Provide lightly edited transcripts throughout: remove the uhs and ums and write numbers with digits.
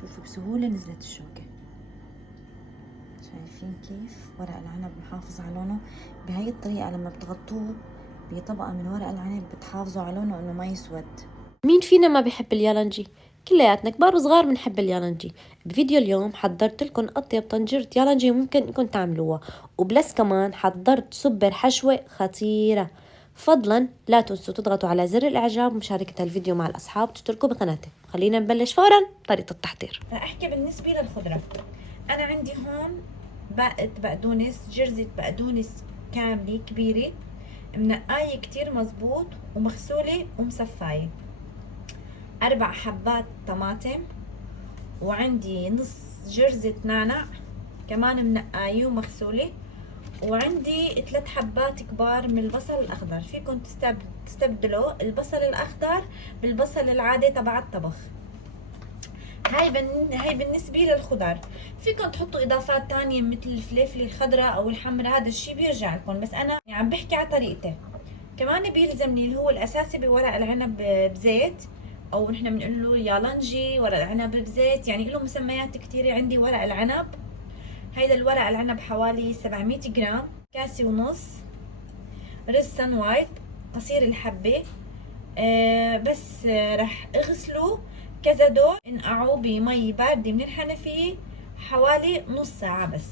شوفوا بسهولة نزلت الشوكة. شايفين كيف ورق العنب محافظ على لونه؟ بهاي الطريقة لما بتغطوه بطبقة من ورق العنب بتحافظوا على لونه انه ما يسود. مين فينا ما بيحب اليالنجي؟ كلياتنا كبار وصغار بنحب اليالنجي. بفيديو اليوم حضرت لكم أطيب طنجرة يالنجي ممكن انكم تعملوها، وبلس كمان حضرت سبر حشوة خطيرة. فضلا لا تنسوا تضغطوا على زر الاعجاب ومشاركة الفيديو مع الاصحاب وتشتركوا بقناتي. خلينا نبلش فورا طريقة التحضير. رح احكي بالنسبة للخضرة. انا عندي هون باقة بقدونس، جرزة بقدونس كاملة كبيرة منقاية كتير مزبوط ومغسولة ومصفاية، 4 حبات طماطم، وعندي نص جرزة نعناع كمان منقاية ومغسولة، وعندي 3 حبات كبار من البصل الاخضر. فيكم تستبدلوا البصل الاخضر بالبصل العادي تبع الطبخ. هاي بالنسبة للخضار. فيكم تحطوا اضافات تانية مثل الفلفل الخضراء او الحمراء، هذا الشي بيرجع لكم، بس انا عم بحكي على طريقتي. كمان بيلزمني اللي هو الاساسي بورق العنب بزيت، او نحن بنقول له يالنجي، ورق العنب بزيت، يعني له مسميات كثيره. عندي ورق العنب، هيدا الورق العنب حوالي 700 جرام، كاسة ونص. رز سان وايت قصير الحبة، بس رح اغسله كذا دور، انقعوه بمي باردة من الحنفية حوالي نص ساعة بس.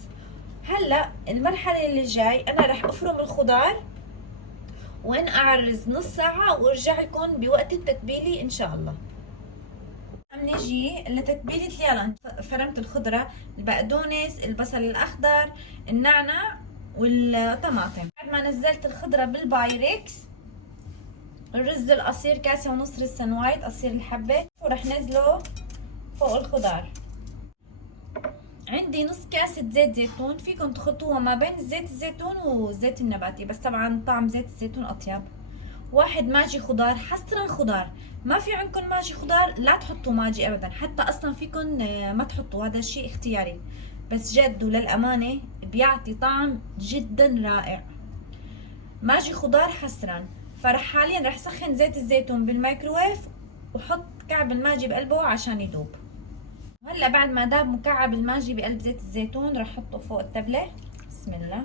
هلا المرحلة اللي جاي انا رح افرم الخضار وانقع الرز نص ساعة وارجع لكم بوقت التتبيلة ان شاء الله. عم نجي لتتبيلة اليالنجي. فرمت الخضرة، البقدونس، البصل الاخضر، النعناع والطماطم. بعد ما نزلت الخضرة بالبايركس، الرز القصير كاسة ونص رز سان وايت قصير الحبة، ورح نزله فوق الخضار. عندي نص كاسة زيت زيتون، فيكم تخلطوها ما بين زيت الزيتون والزيت النباتي، بس طبعا طعم زيت الزيتون اطيب. 1 ماجي خضار، حصرا خضار. ما في عندكم ماجي خضار لا تحطوا ماجي ابدا، حتى اصلا فيكم ما تحطوا، هذا الشيء اختياري، بس جد وللامانة بيعطي طعم جدا رائع. ماجي خضار حصرا. فرح حاليا رح سخن زيت الزيتون بالميكروويف وحط كعب الماجي بقلبه عشان يذوب. هلا بعد ما داب مكعب الماجي بقلب زيت الزيتون رح احطه فوق التبلة. بسم الله.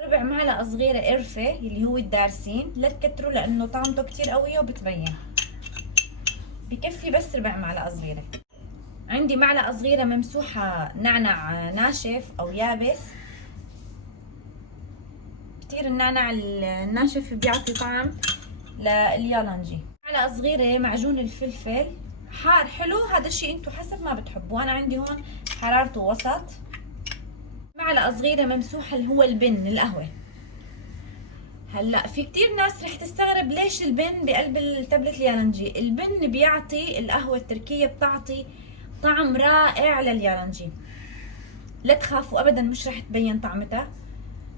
ربع معلقة صغيرة قرفة اللي هو الدارسين، لا تكتروا لانه طعمته كتير قوية وبتبين. بكفي بس ربع معلقة صغيرة. عندي معلقة صغيرة ممسوحة نعناع ناشف او يابس، كتير النعناع الناشف بيعطي طعم لليالنجي. معلقة صغيرة معجون الفلفل حار حلو، هذا الشيء انتو حسب ما بتحبوا، انا عندي هون حرارته وسط. معلقة صغيرة ممسوحة اللي هو البن القهوة. هلا في كتير ناس رح تستغرب ليش البن بقلب تبلة اليالنجي. البن بيعطي، القهوة التركية بتعطي طعم رائع لليالنجي، لا تخافوا ابدا مش رح تبين طعمتها،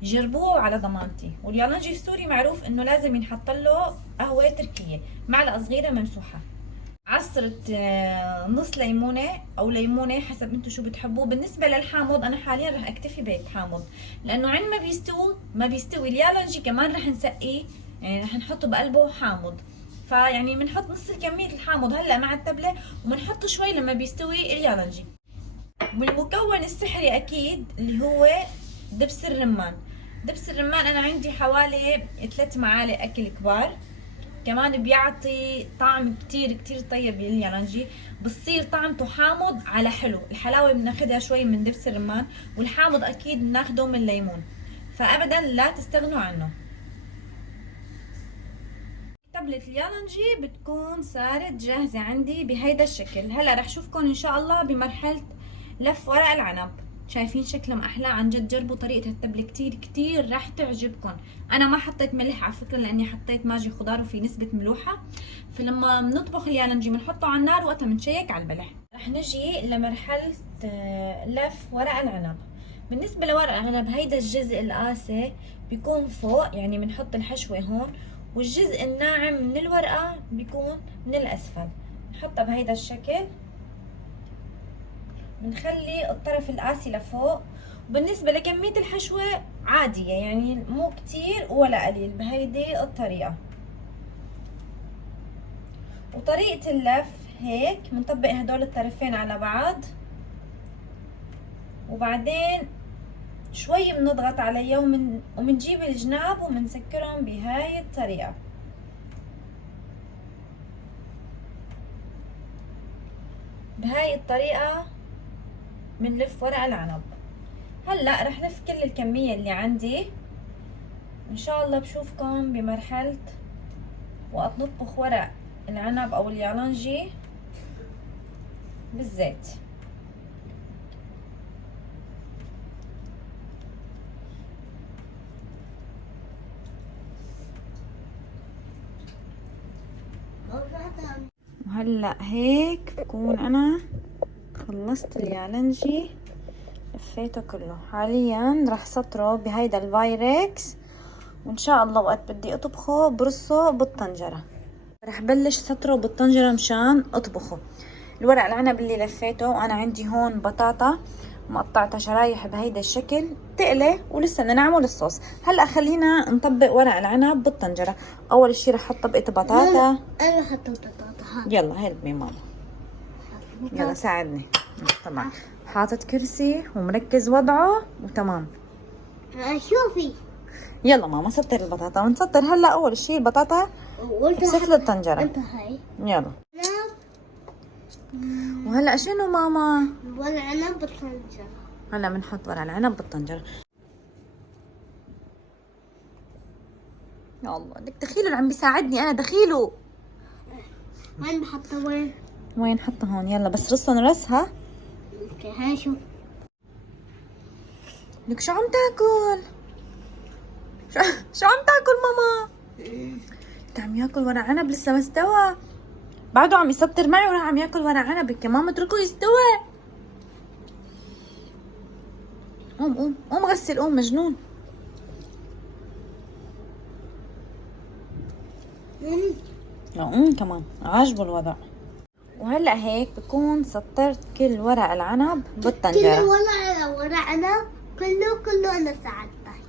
جربوه على ضمانتي. واليالنجي السوري معروف انه لازم ينحط له قهوة تركية. معلقة صغيرة ممسوحة. عصرة نص ليمونة او ليمونة حسب انتو شو بتحبوه. بالنسبة للحامض انا حاليا رح اكتفي بهيك حامض، لانه عند ما بيستوي اليالنجي كمان رح نسقيه، يعني رح نحطه بقلبه حامض، فيعني بنحط نص كمية الحامض هلا مع التبلة، وبنحطه شوي لما بيستوي اليالنجي. والمكون السحري اكيد اللي هو دبس الرمان. دبس الرمان انا عندي حوالي 3 معالق اكل كبار، كمان بيعطي طعم كتير كتير طيب لليالنجي، بصير طعمته حامض على حلو. الحلاوة بناخدها شوي من دبس الرمان، والحامض اكيد بناخده من الليمون، فابدا لا تستغنوا عنه. تبلة اليالنجي بتكون صارت جاهزة عندي بهيدا الشكل. هلا رح شوفكم ان شاء الله بمرحلة لف ورق العنب. شايفين شكلهم احلى؟ عن جد جربوا طريقة التبلة كتير كتير رح تعجبكم. انا ما حطيت ملح على فكرة لاني حطيت ماجي خضار وفي نسبة ملوحة، فلما بنطبخ اليالنجي بنحطه على النار وقتها بنشيك على الملح. رح نجي لمرحلة لف ورق العنب. بالنسبة لورق العنب هيدا الجزء القاسي بيكون فوق، يعني بنحط الحشوة هون، والجزء الناعم من الورقة بيكون من الأسفل. نحطها بهيدا الشكل، بنخلي الطرف القاسي لفوق. وبالنسبة لكمية الحشوة عادية، يعني مو كتير ولا قليل، بهيدي الطريقة. وطريقة اللف هيك بنطبق هدول الطرفين على بعض، وبعدين شوي بنضغط عليها ومنجيب الجناب ومنسكرهم بهاي الطريقة. بهاي الطريقة بنلف ورق العنب. هلا رح لف كل الكمية اللي عندي، ان شاء الله بشوفكم بمرحلة وقت نطبخ ورق العنب او اليالنجي بالزيت. وهلا هيك بكون انا خلصت اليالنجي، لفيته كله. حاليا رح سطره بهيدا الفايركس، وان شاء الله وقت بدي اطبخه برصه بالطنجرة. رح بلش سطره بالطنجرة مشان اطبخه. الورق العنب اللي لفيته، وانا عندي هون بطاطا مقطعتها شرايح بهيدا الشكل تقلي، ولسه بدنا نعمل الصوص. هلا خلينا نطبق ورق العنب بالطنجرة. اول اشي رح احط طبقة بطاطا. انا بحط بطاطا. يلا هلبي ماما، يلا ساعدني. طبعا حاطط كرسي ومركز وضعه وتمام. شوفي. يلا ماما سطر البطاطا، ونسطر هلا اول شي البطاطا بسفل الطنجرة. انت هاي يلا. وهلا شنو ماما؟ ورق عنب بالطنجرة. هلا بنحط ورق العنب بالطنجرة. يا الله، بدك دخيله اللي عم بيساعدني انا، دخيله. وين بحطه؟ وين حطه؟ هون. يلا بس رصن رسها. اوكي هاي شوف. لك شو عم تاكل؟ شو عم تاكل ماما؟ انت عم ياكل ورق عنب لسه ما استوى. بعده عم يسطر معي وراح عم ياكل ورق عنب. يا ماما اتركه يستوى. قوم قوم قوم غسل، قوم مجنون. لا قوم كمان، عاجبه الوضع. وهلا هيك بكون سطرت كل ورق العنب بالطنجرة. كل ورق عنب كله انا ساعدتك.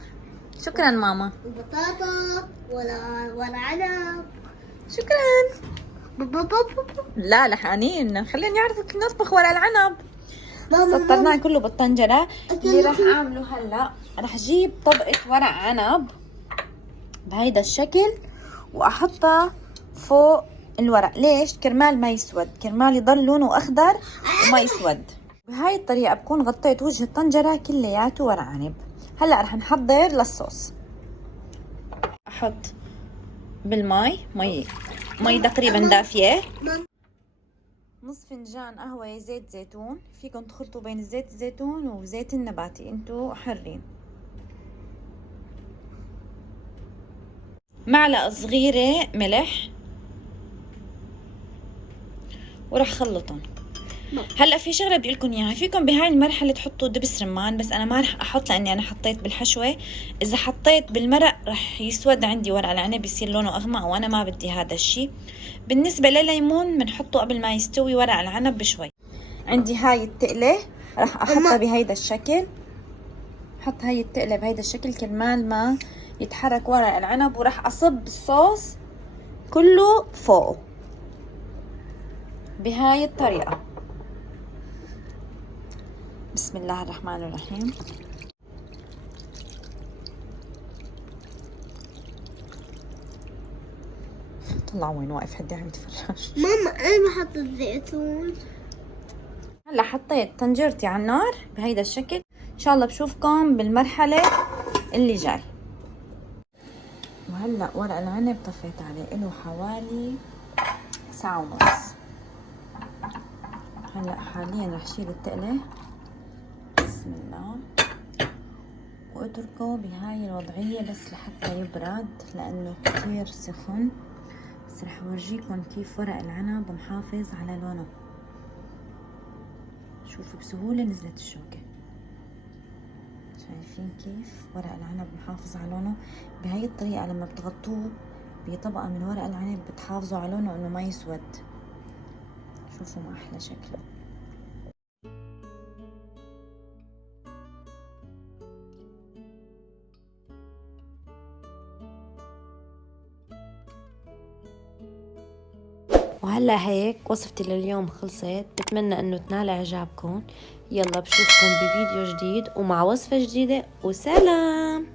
شكرا ماما. البطاطا ورق عنب. شكرا. لا لحقانين، خليني اعرف كيف نطبخ ورق العنب. سطرناه كله بالطنجرة. اللي راح اعمله هلا، راح اجيب طبقة ورق عنب بهيدا الشكل واحطها فوق الورق. ليش؟ كرمال ما يسود، كرمال يضل لونه اخضر وما يسود. بهاي الطريقة بكون غطيت وجه الطنجرة كلياته ورق عنب. هلا رح نحضر للصوص. احط بالماء مي تقريبا دافية، نص فنجان قهوة زيت زيتون. فيكم تخلطوا بين زيت الزيتون وزيت النباتي، انتو حرين. معلقة صغيرة ملح، وراح خلطهم. هلا في شغله بدي لكم اياها، فيكم بهاي المرحله تحطوا دبس رمان، بس انا ما رح احط لاني انا حطيت بالحشوه. اذا حطيت بالمرق رح يسود عندي ورق العنب، يصير لونه اغمق وانا ما بدي هذا الشيء. بالنسبه لليمون بنحطه قبل ما يستوي ورق العنب بشوي. عندي هاي التقله رح احطها بهيدا الشكل. حط هاي التقله بهيدا الشكل كرمال ما يتحرك ورق العنب، ورح اصب الصوص كله فوقه بهاي الطريقه. بسم الله الرحمن الرحيم. طلع وين واقف حد عم يتفرج. ماما انا بحط الزيتون. هلا حطيت طنجرتي على النار بهيدا الشكل. ان شاء الله بشوفكم بالمرحله اللي جاي. وهلا ورق العنب طفيت عليه له حوالي ساعه ونص. هلا حاليا رح شيل التقله. بسم الله. واتركه بهاي الوضعية بس لحتى يبرد لانه كتير سخن. بس رح اورجيكم كيف ورق العنب محافظ على لونه. شوفوا بسهولة نزلت الشوكة. شايفين كيف ورق العنب محافظ على لونه؟ بهاي الطريقة لما بتغطوه بطبقة من ورق العنب بتحافظوا على لونه انه ما يسود. شوفوا ما احلى شكله. وهلا هيك وصفتي لليوم خلصت. بتمنى انه تنال اعجابكم. يلا بشوفكم بفيديو جديد ومع وصفة جديدة، وسلام.